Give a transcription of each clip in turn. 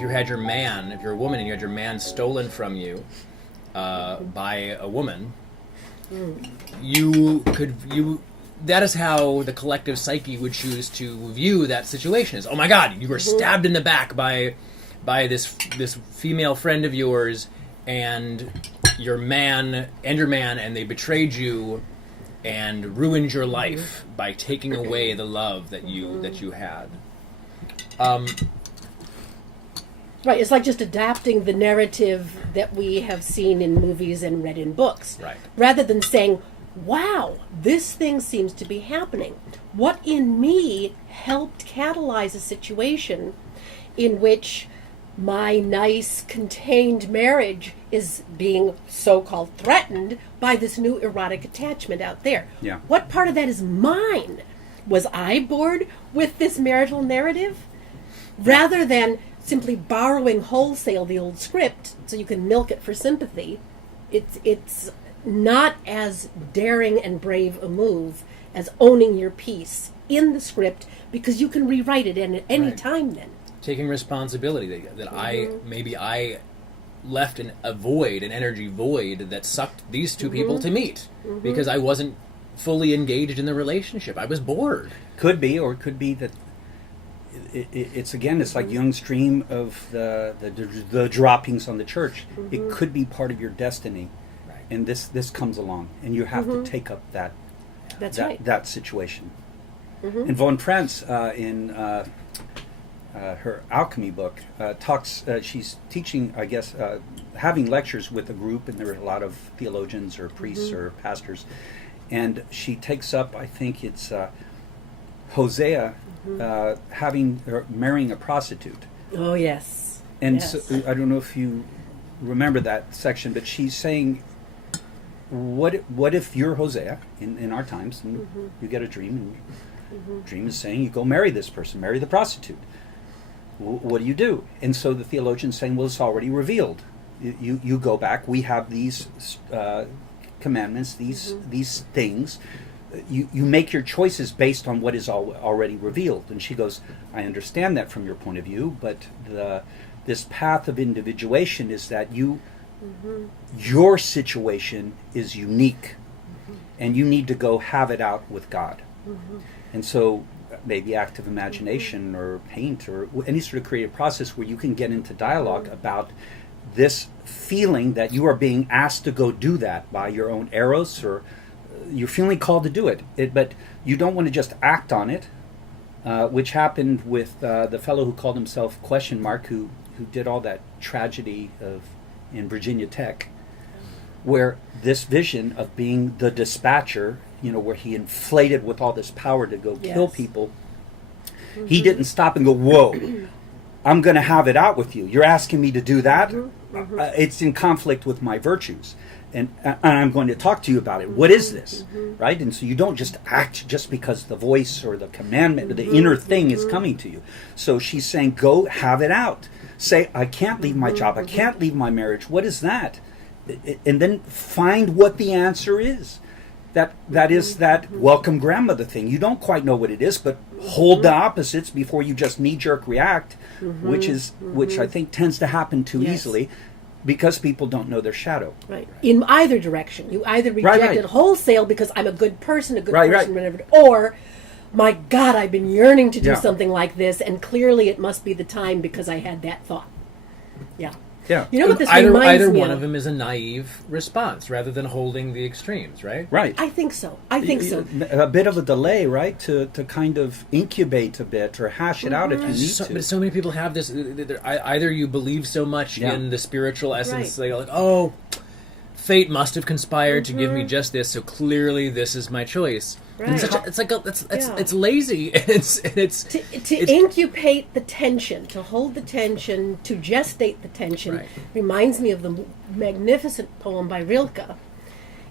if you're a woman and you had your man stolen from you by a woman, that is how the collective psyche would choose to view that situation. Is, oh my God, you were stabbed in the back by this female friend of yours and your man, and they betrayed you and ruined your life by taking away the love that you had. Right, it's like just adapting the narrative that we have seen in movies and read in books. Right. Rather than saying, wow, this thing seems to be happening. What in me helped catalyze a situation in which my nice, contained marriage is being so-called threatened by this new erotic attachment out there? Yeah. What part of that is mine? Was I bored with this marital narrative? Rather than simply borrowing wholesale the old script so you can milk it for sympathy, it's not as daring and brave a move as owning your piece in the script, because you can rewrite it at any time then. Taking responsibility that I left an energy void that sucked these two people to meet because I wasn't fully engaged in the relationship. I was bored. Could be, or it could be that it's like Jung's dream of the droppings on the church. It could be part of your destiny, and this comes along, and you have to take up that situation. And von Franz in her alchemy book talks. She's teaching, I guess, having lectures with a group, and there are a lot of theologians or priests or pastors, and she takes up, I think it's Hosea marrying a prostitute. Oh yes. And so, I don't know if you remember that section, but she's saying, what if you're Hosea in our times, and you get a dream, and dream is saying you go marry this person, marry the prostitute. What do you do? And so the theologian's saying, well, it's already revealed. You go back. We have these commandments, these things. You make your choices based on what is already revealed. And she goes, I understand that from your point of view, but this path of individuation is that your situation is unique, and you need to go have it out with God. And so maybe active imagination or paint or any sort of creative process where you can get into dialogue about this feeling that you are being asked to go do that by your own eros, or you're feeling called to do it, but you don't want to just act on it, which happened with the fellow who called himself Question Mark, who did all that tragedy in Virginia Tech, where this vision of being the dispatcher, where he inflated with all this power to go kill people, he didn't stop and go, whoa, I'm going to have it out with you. You're asking me to do that? It's in conflict with my virtues. And I'm going to talk to you about it. What is this? Right? And so you don't just act just because the voice or the commandment or the inner thing is coming to you. So she's saying, go have it out. Say, I can't leave my job. I can't leave my marriage. What is that? And then find what the answer is. That is that welcome grandmother thing. You don't quite know what it is, but hold the opposites before you just knee-jerk react, which I think tends to happen too easily, because people don't know their shadow. Right. In either direction. You either reject it wholesale because I'm a good person, whatever, or, my God, I've been yearning to do something like this, and clearly it must be the time because I had that thought. Yeah. Yeah. You know what this reminds me of? Either one of them is a naive response rather than holding the extremes, right? Right. I think so. So. A bit of a delay, right? To kind of incubate a bit or hash it out if you need to. But so many people have this. Either you believe so much in the spiritual essence, they're like, oh, fate must have conspired to give me just this, so clearly this is my choice. Right. It's lazy. It's to incubate the tension, to hold the tension, to gestate the tension. Reminds me of the magnificent poem by Rilke,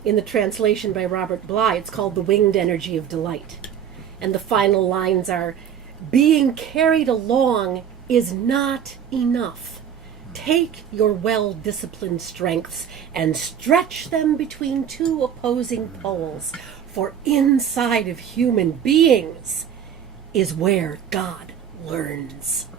in the translation by Robert Bly. It's called "The Winged Energy of Delight," and the final lines are, "Being carried along is not enough. Take your well-disciplined strengths and stretch them between two opposing poles. For inside of human beings is where God learns."